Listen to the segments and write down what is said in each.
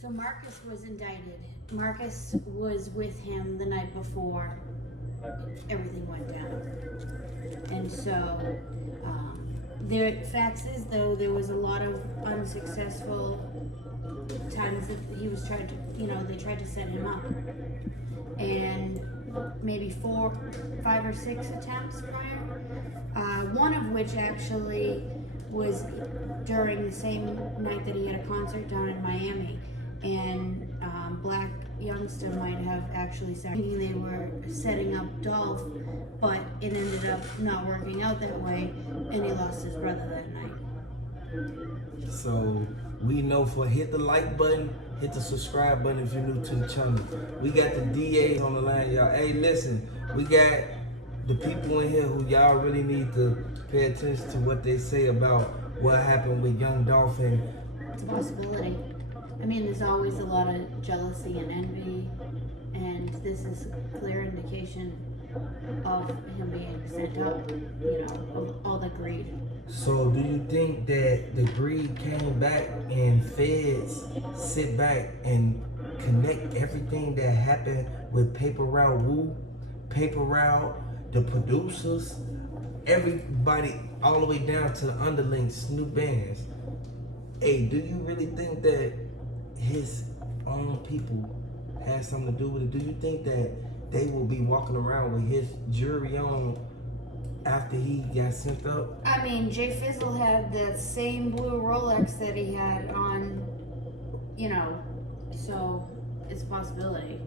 So Marcus was indicted. Marcus was with him the night before everything went down. And so, the facts is though there was a lot of unsuccessful times that he was trying to, they tried to set him up. And maybe 4, 5 or 6 attempts prior. One of which actually was during the same night that he had a concert down in Miami. And Black Youngster might have actually started thinking they were setting up Dolph, but it ended up not working out that way, and he lost his brother that night. So we know for hit the like button, hit the subscribe button if you're new to the channel. We got the DAs on the line, y'all. Hey, listen, we got the people in here who y'all really need to pay attention to what they say about what happened with YoungDolph. And it's a possibility. I mean, there's always a lot of jealousy and envy, and this is a clear indication of him being sent up, of all the greed. So do you think that the greed came back and feds sit back and connect everything that happened with Paper Route Wu, Paper Route, the producers, everybody all the way down to the underlings, Snoop Bands? Hey, do you really think that his own people had something to do with it? Do you think that they will be walking around with his jury on after he got sent up? I mean, Jay Fizzle had the same blue Rolex that he had on, so it's a possibility.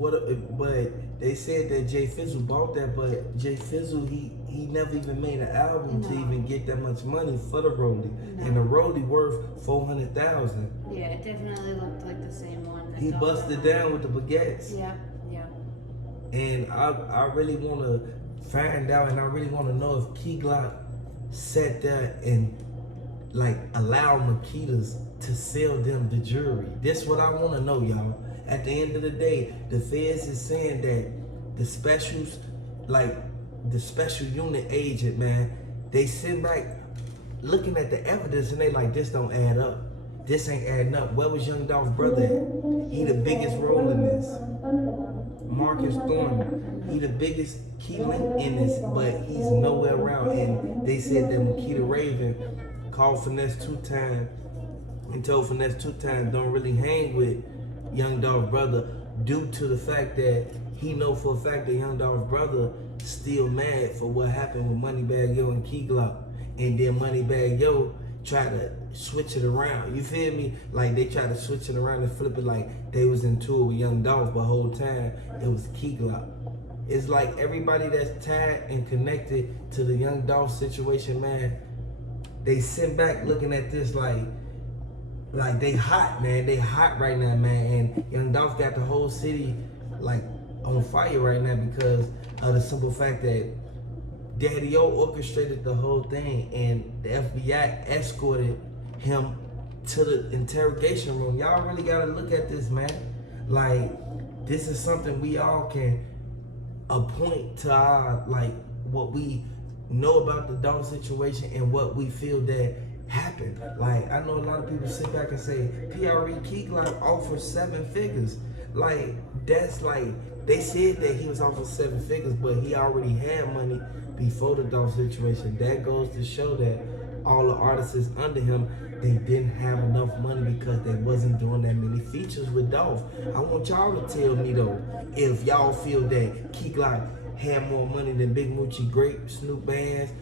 But they said that Jay Fizzle bought that, but Jay Fizzle, he never even made an album to even get that much money for the rollie. No. And the rollie worth $400,000. Yeah, it definitely looked like the same one. He busted down with the baguettes. Yeah. And I really want to find out, and I really want to know if Key Glock sat there and allow Makedas to sell them the jewelry. That's what I want to know, y'all. At the end of the day, the feds is saying that the specials, the special unit agent, man, they sit back looking at the evidence and they like, this don't add up. This ain't adding up. Where was YoungDolph's brother at? He the biggest role in this. Marcus Thorne, he the biggest key link in this, but he's nowhere around. And they said that Makita Raven called Finesse 2 times and told Finesse 2 times don't really hang with YoungDolph's brother due to the fact that he know for a fact that YoungDolph's brother still mad for what happened with Moneybagg Yo and Key Glock. And then Moneybagg Yo tried to switch it around. You feel me? Like they tried to switch it around and flip it like they was in tour with YoungDolph, but the whole time it was Key Glock. It's like everybody that's tied and connected to the YoungDolph situation, man, they sit back looking at this like they hot, man. They hot right now, man. And YoungDolph got the whole city on fire right now because of the simple fact that Daddy O orchestrated the whole thing and the FBI escorted him to the interrogation room. Y'all really gotta look at this, man. This is something we all can appoint to our, what we know about the Dolph situation and what we feel that happened. I know a lot of people sit back and say, PRE Key Glock offered 7 figures. They said that he was offered 7 figures, but he already had money before the Dolph situation. That goes to show that all the artists under him, they didn't have enough money because they wasn't doing that many features with Dolph. I want y'all to tell me though, if y'all feel that Key Glock had more money than Big Moochie Grape, Snoop Bands,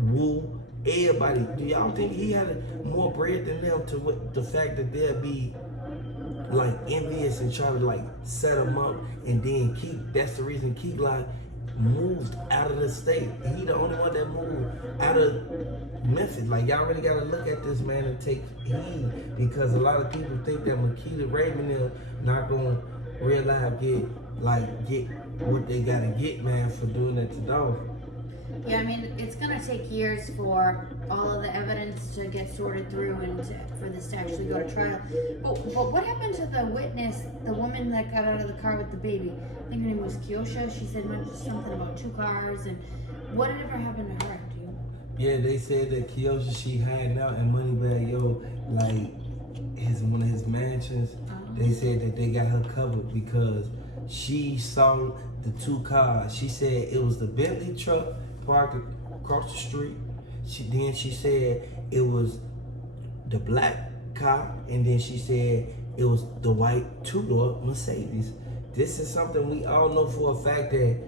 Wu, everybody. Do y'all think he had more bread than them to the fact that they'll be envious and try to set him up and then that's the reason Key Glock moved out of the state. He the only one that moved out of Memphis. Y'all really gotta look at this, man, and take heed because a lot of people think that Makita Raven is not gonna realize get what they gotta get, man, for doing that to Dolph. Yeah, I mean, it's going to take years for all of the evidence to get sorted through and for this to actually go to trial. But what happened to the witness, the woman that got out of the car with the baby? I think her name was Kiosha. She said something about 2 cars. And what had ever happened to her? Do you? Yeah, they said that Kiosha, she hiding out and Moneybagg Yo, one of his mansions. They said that they got her covered because she saw the two cars. She said it was the Bentley truck parked across the street. She said it was the black car, and then she said it was the white two-door Mercedes. This is something we all know for a fact that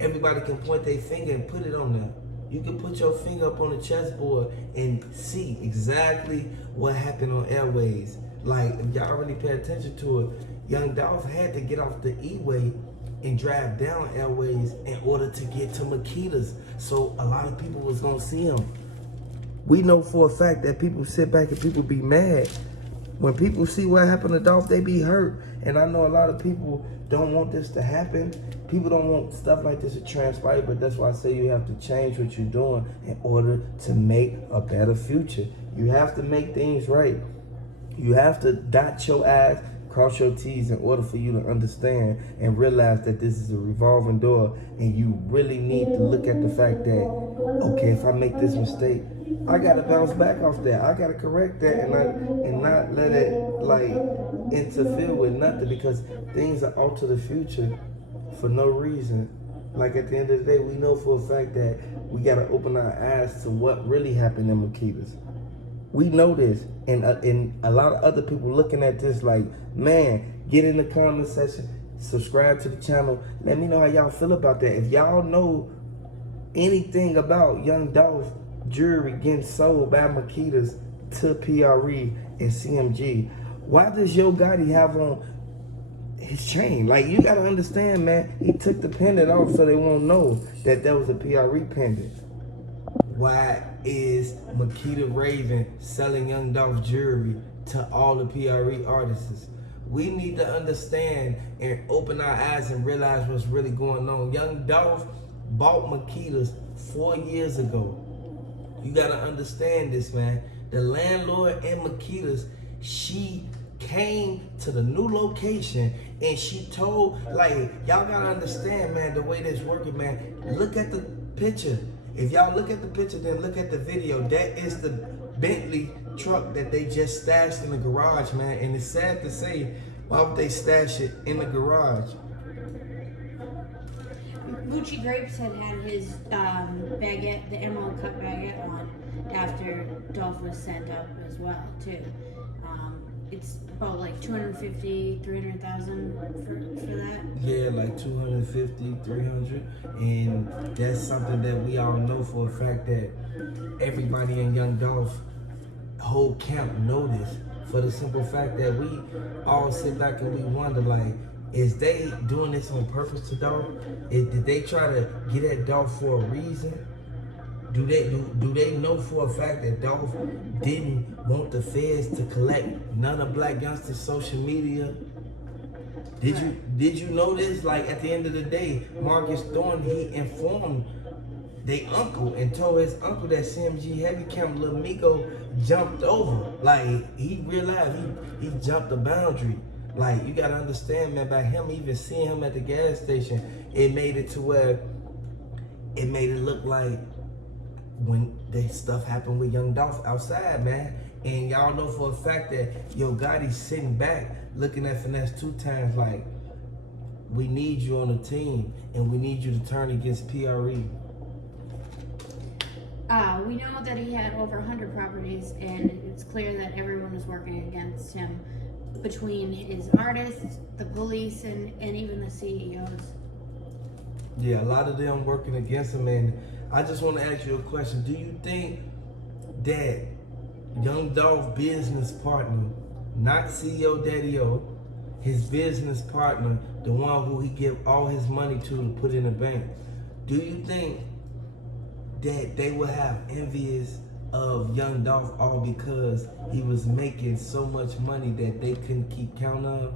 everybody can point their finger and put it on there. You can put your finger up on the chessboard and see exactly what happened on Airways. Like, if y'all really pay attention to it, YoungDolph had to get off the E-way and drive down Airways in order to get to Makedas. So a lot of people was gonna see him. We know for a fact that people sit back and people be mad. When people see what happened to Dolph, they be hurt. And I know a lot of people don't want this to happen. People don't want stuff like this to transpire, but that's why I say you have to change what you're doing in order to make a better future. You have to make things right. You have to dot your I's, cross your T's in order for you to understand and realize that this is a revolving door, and you really need to look at the fact that, okay, if I make this mistake, I gotta bounce back off that. I gotta correct that and not let it like interfere with nothing, because things that alter the future for no reason. Like at the end of the day, we know for a fact that we gotta open our eyes to what really happened in Makedas. We know this, and a lot of other people looking at this like, man, get in the comment section, subscribe to the channel. Let me know how y'all feel about that. If y'all know anything about YoungDolph jewelry getting sold by Makedas to PRE and CMG, why does Gotti have on his chain? Like, you gotta understand, man, he took the pendant off so they won't know that was a PRE pendant. Why is Makeda Raven selling YoungDolph jewelry to all the PRE artists? We need to understand and open our eyes and realize what's really going on. YoungDolph bought Makedas 4 years ago. You gotta understand this, man. The landlord in Makedas, she came to the new location and she told, like, y'all gotta understand, man, the way this working, man. Look at the picture. If y'all look at the picture, then look at the video. That is the Bentley truck that they just stashed in the garage, man. And it's sad to say, why would they stash it in the garage? Gucci Grapes had his baguette, the emerald cut baguette on after Dolph was sent up as well, too. It's about like 250, 300,000 for that. Yeah, like 250, 300. And that's something that we all know for a fact that everybody in YoungDolph whole camp know this, for the simple fact that we all sit back and we wonder, like, is they doing this on purpose to Dolph? Did they try to get at Dolph for a reason? Do they know for a fact that Dolph didn't want the feds to collect none of Black Youngster's social media? Did you know this? Like, at the end of the day, Marcus Thorne, he informed their uncle and told his uncle that CMG Heavy Camp Lil Migo jumped over. Like, he realized he jumped the boundary. Like, you gotta understand, man, by him even seeing him at the gas station, it made it to where it made it look like when that stuff happened with YoungDolph outside, man. And y'all know for a fact that Gotti's sitting back looking at Finesse 2 times like, we need you on the team and we need you to turn against PRE. We know that he had over 100 properties, and it's clear that everyone was working against him, between his artists, the police, and even the CEOs. Yeah, a lot of them working against him. And I just want to ask you a question. Do you think that YoungDolph business partner, not CEO Daddy-O, his business partner, the one who he give all his money to put in the bank, do you think that they will have envious of YoungDolph all because he was making so much money that they couldn't keep count of?